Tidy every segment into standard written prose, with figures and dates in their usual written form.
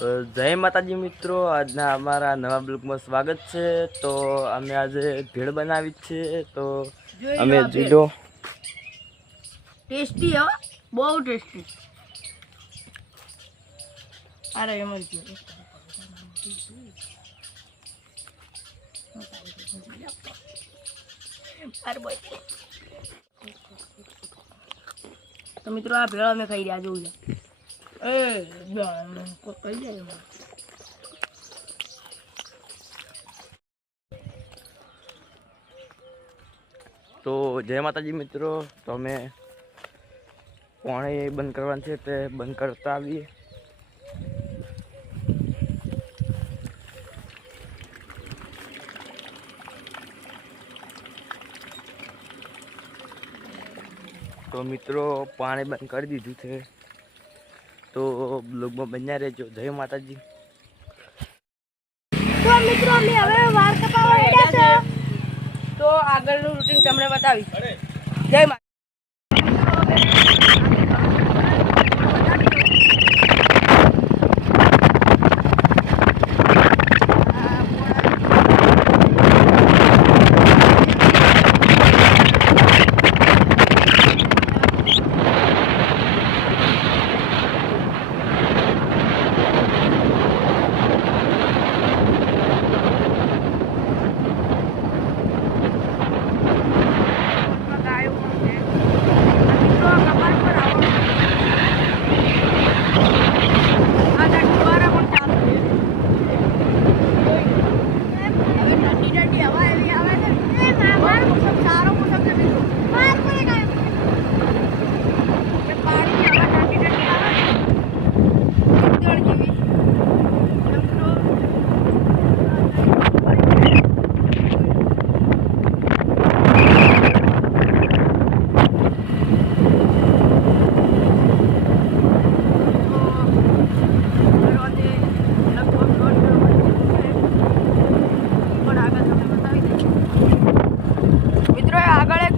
જય માતાજી મિત્રો, આજના અમારા નવા બ્લોગમાં સ્વાગત છે। તો અમે આજે ભેળ બનાવી છે, તો અમે જોઈ ટેસ્ટી હો, બહુ ટેસ્ટી। અરે એમ જ તો મિત્રો આ ભેળ અમે ખાઈ રહ્યા જોઈ તો જય માતાજી મિત્રો, તો અમે પાણી બંધ કરવાનું છે તે બંધ કરતા આવીએ। તો મિત્રો પાણી બંધ કરી દીધું છે, તો બ્લોગમાં બન્યા રહેજો। જય માતાજી। તો મિત્રો અમે હવે વાળ કપાવવા આવ્યા છે, તો આગળનું રૂટીન તમને બતાવીશ। જય માતા।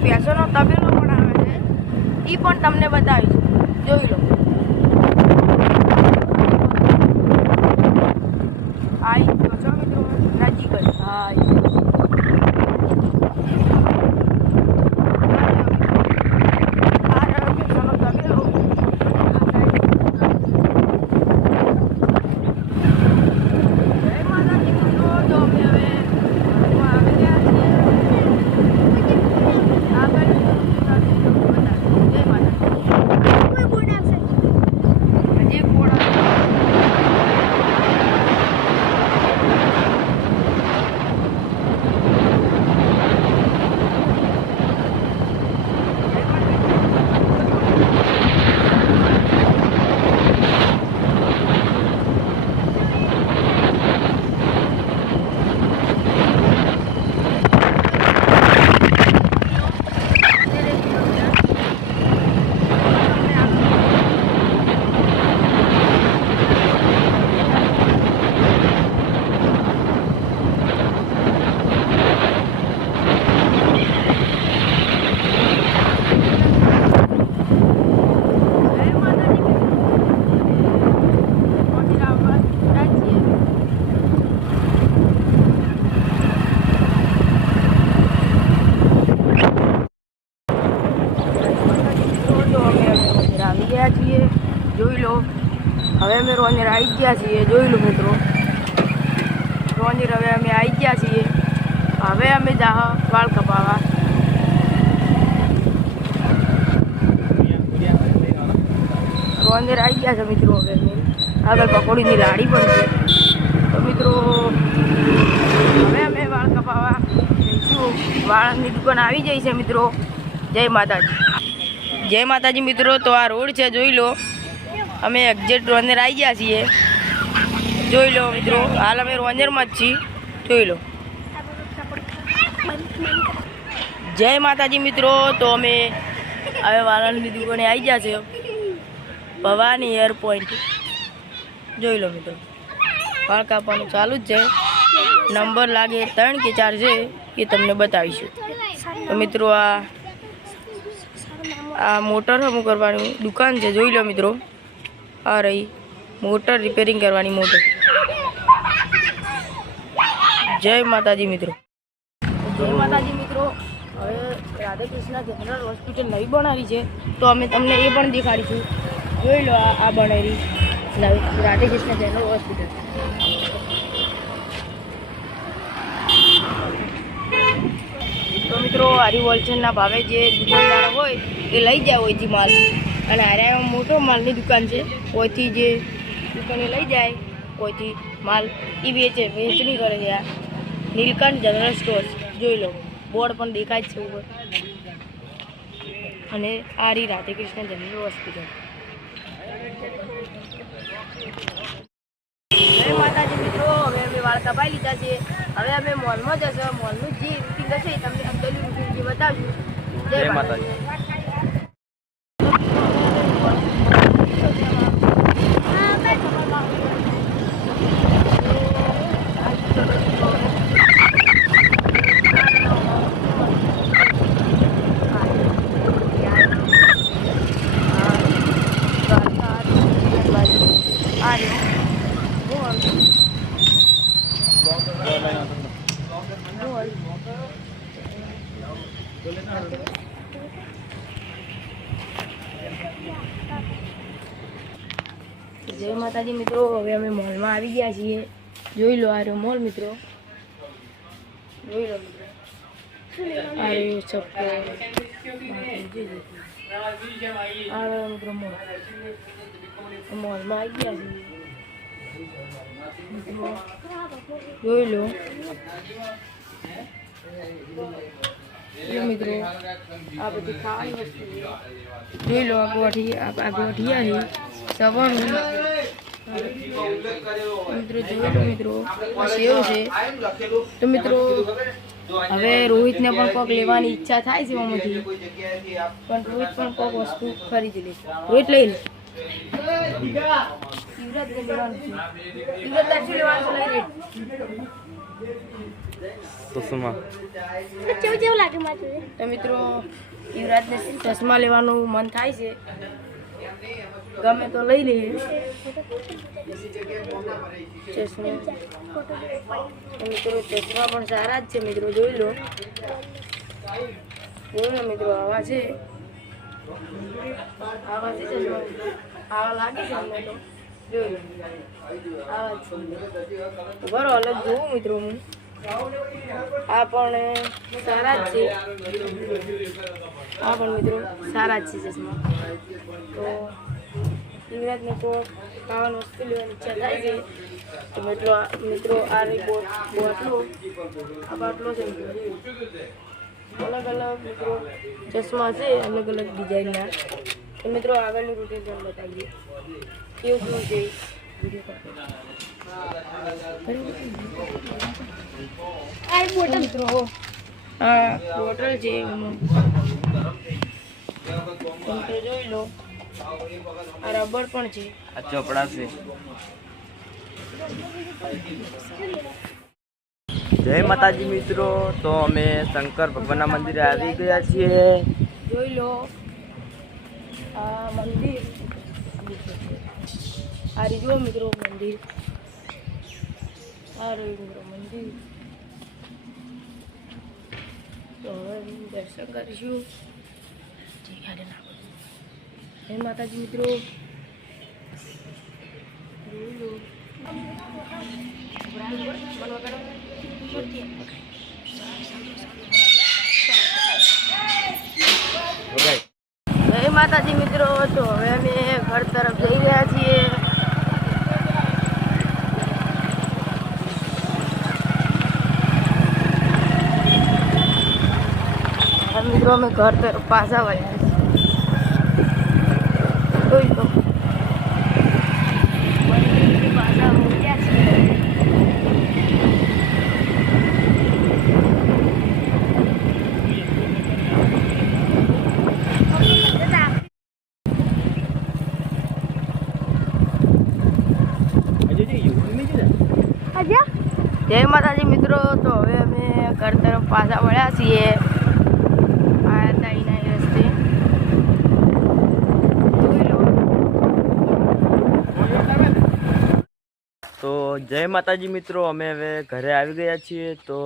ભેંસોનો તબેલો પણ આવે છે, એ પણ તમને બતાવીશ, જોઈ લો। આઈ ગયો છો મિત્રો, રાજી ગઈ હાય। જોઈ લો, હવે અમે રોનેર આવી ગયા છીએ, જોઈ લો મિત્રો, રોનેર હવે અમે આવી ગયા છીએ। હવે અમે જા વાળ કપાવવા। રોનેર આવી ગયા છે મિત્રો, હવે આગળ પકોડીની લાડી પણ છે, તો મિત્રો હવે અમે વાળ કપાવવા જઈશું। વાળની દુકાન આવી જઈ છે મિત્રો। જય માતાજી। જય માતાજી મિત્રો, તો આ રોડ છે, જોઈ લો, અમે એક્ઝેક્ટ રોનેર આવી ગયા છીએ, જોઈ લો મિત્રો, હાલ અમે રોનેરમાં જ છીએ, જોઈ લો। જય માતાજી મિત્રો, તો અમે હવે વાળાની દુકાને આવી ગયા છે, ભવાની હેર પોઈન્ટ, જોઈ લો મિત્રો, વાળ કાપવાનું ચાલુ જ છે। નંબર લાગે 3 કે 4 છે, એ તમને બતાવીશું। તો મિત્રો આ મોટર હમું કરવાની દુકાન છે, જોઈ લો મિત્રો, આ રહી મોટર રિપેરિંગ કરવાની મોટર. જય માતાજી મિત્રો. જય માતાજી મિત્રો. હવે રાધે કૃષ્ણ જનરલ હોસ્પિટલ નવી બનાવી છે, તો અમે તમને એ પણ દેખાડીશું. જોઈ લો, આ બનાવી નવી રાધે કૃષ્ણ જનરલ હોસ્પિટલ. તો મિત્રો હારી હોલસેલના ભાવે જે દુકાનદારો હોય એ લઈ જાય હોયથી માલ, અને હારે મોટો માલની દુકાન છે, કોઈથી જે દુકાને લઈ જાય કોઈથી માલ એ વેચણી કરે છે. આ નીલકંઠ જનરલ સ્ટોર્સ જોઈ લો, બોર્ડ પણ દેખાય છે ઉપર. અને આ રી રાધે કૃષ્ણ જનરલ હોસ્પિટલ. જય માતાજી મિત્રો. હવે અમે વાળ કપાઈ લીધા છે. હવે અમે મોલમાં જશે. મોલનું જે રૂટીન હશે તમને અંદરનું રૂટીન જે બતાવ્યું. જય માતાજી. જય માતાજી મિત્રો. હવે અમે મોલમાં આવી ગયા છીએ. જોઈ લો, આ રહ્યો મોલ મિત્રો. જોઈ લો મિત્રો, આ રહ્યો ચપ્પો. આ રહ્યો મિત્રો મોલ. મોલમાં આવી ગયા છીએ. જોઈ લો મિત્રો, આ બધી ખાવાની વસ્તુ જોઈ લો. આ ગોઠિયા છે, સવણ મિત્રો. જોઈ લો મિત્રો, આ સેવ છે. તો મિત્રો હવે રોહિતને પણ કોક લેવાની ઈચ્છા થાય છે આમાંથી, પણ રોહિત પણ કોક વસ્તુ ખરીદી લે. રોહિત લઈ લે. યુવરાજને લેવાનું છે. યુવરાજ શું લેવાનું છે? લઈ લે. તો મિત્રો યુવરાજને ચશ્મા લેવાનું મન થાય છે, ગમે તો લઈ લઈએ ચશ્મા. તો મિત્રો ચશ્મા પણ સારા જ છે મિત્રો. જોઈ લો, જોઈ લો મિત્રો, આવા છે ચશ્મા. આવા લાગે છે અમને તો. જોઈ લો, આવા છે. બરો અલગ જોવું મિત્રો હું. આ પણ સારા જ છે. આ પણ મિત્રો સારા જ છે ચશ્મા. તો યુવરાજને તો ખાવાની વસ્તુ લેવાની ઈચ્છા થાય છે. તો મિત્રો આ બોટલો, આ બાટલો છે મિત્રો. અલગ અલગ મિત્રો ચશ્મા છે, અલગ અલગ ડિઝાઇનના. તો મિત્રો આગળની રૂટીન પણ બતાવીએ કેવું શું છે. મિત્રો આ બોટલ છે, જોઈ લો. આ રબર પણ છે, આ ચોપડા છે. જય માતાજી મિત્રો. તો અમે શંકર ભગવાનના મંદિરે આવી ગયા છીએ. જોઈ લો, આ મંદિર. આ રીજો મિત્રો મંદિર. આ રહ્યું મિત્રો મંદિર. તો હવે દર્શન કરીશું. જય માતાજી મિત્રો. જોઈ લો. જય માતાજી મિત્રો. તો હવે અમે ઘર તરફ જઈ રહ્યા છીએ. મિત્રો અમે ઘર તરફ પાછા વળ્યા છીએ. જોઈ લો, પાછા મૂક્યા છીએ. જય માતાજી મિત્રો. તો હવે અમે ઘર તરફ પાછા વળ્યા છીએ. આયા હતા એના રસ્તે. જોઈ લો, તો જય માતાજી મિત્રો, અમે હવે ઘરે આવી ગયા છીએ. તો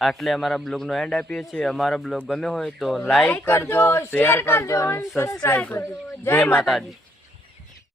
આટલે અમારા બ્લોગનો એન્ડ આપીએ છીએ. અમારો બ્લોગ ગમ્યો હોય તો લાઈક કરજો, શેર કરજો અને સબસ્ક્રાઈબ કરજો. જય માતાજી.